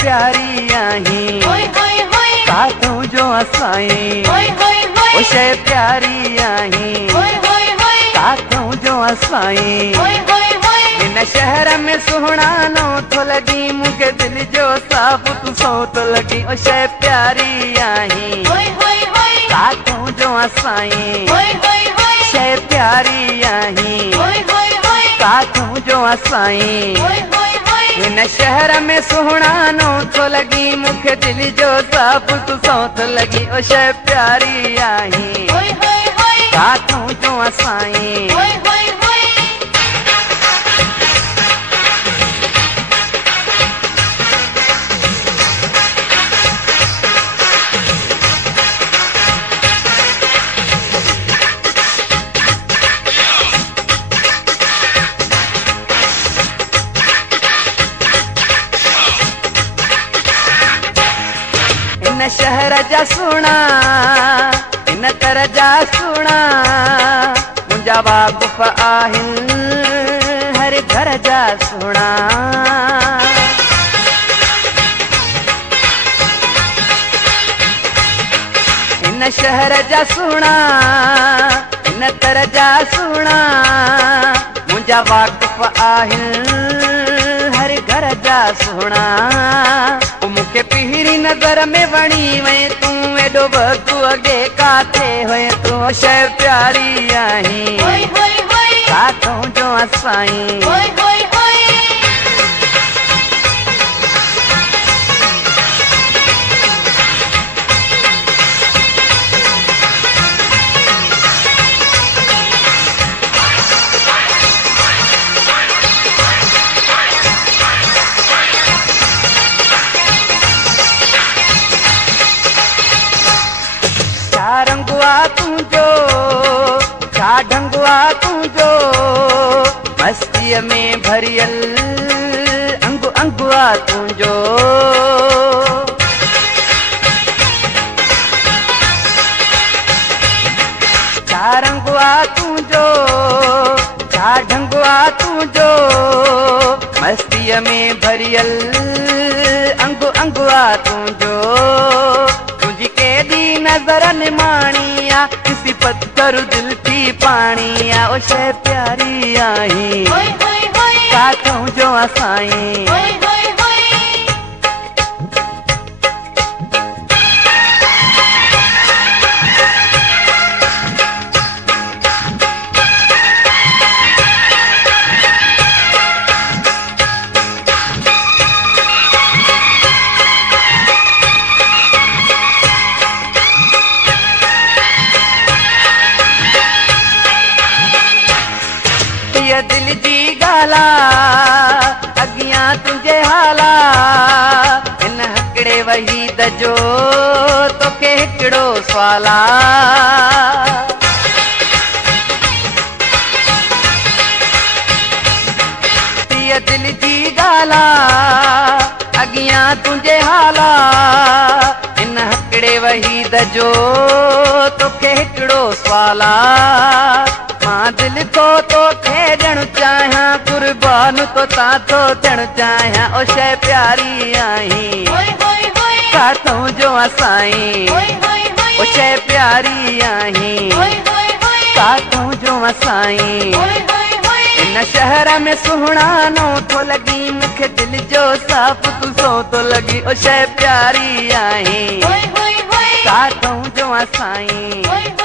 प्यारी आहीं काथों जो असाई ओ शइ प्यारी आहीं काथों जो असाई इन शहर में सुहिणानो थो लगी मूंखे दिल जो साफ़ तू सो तो लगी ओ शइ प्यारी आहीं काथों जो असाई शइ प्यारी आहीं काथों जो असाई इन शहर में सुहिणानो थो लगी मूंखे दिल जो साफ़ तू सो तो लगी ओ शइ प्यारी आहीं काथों जो असाई इन शहर जा सुणा इन तर जा सुणा मुंहिंजा वाक़ुफ़ आहिनि हर घर जा सुणा इन शहर जा सुणा इन तर जा सुणा मुंहिंजा वाक़ुफ़ आहिनि हर घर जा सुणा मूंखे पहिरीं नज़र में वणी वई तूं एॾो वक़्तु अॻे काथे हुए तूं शइ प्यारी आहीं काथों जो असाई रंगुआ तुझो छा ढंगुआ तुझो मस्तीअ में भरियल अंगु अंगुआ तुझो छा रंगुआ तुझो छा ढंगुआ तुझो मस्तीअ में भरियल अंगु अंगुआ तुझो नजर निमाणिया किसी पत्थर दिल की पानिया ओ शइ प्यारी आहीं काथों जो असाई दिल जी गाला अगियां तुझे हाला इन हकड़े वही दजो तो के हिकड़ो सवाला दिल जी गाला अगियां तुझे हाला इन हकड़े वही दजो तो के हिकड़ो सवाला मां दिल को तो ॾियणु चाहियां कुर्बान तो तातो थियणु चाहियां ओ शइ प्यारी आहीं काथों जो असाई ओ शइ प्यारी आहीं काथों जो असाई इन शहर में सुहिणानो थो लगी मूंखे दिल जो साफ़ तू सो तो लगी ओ शइ प्यारी आहीं काथों जो असाई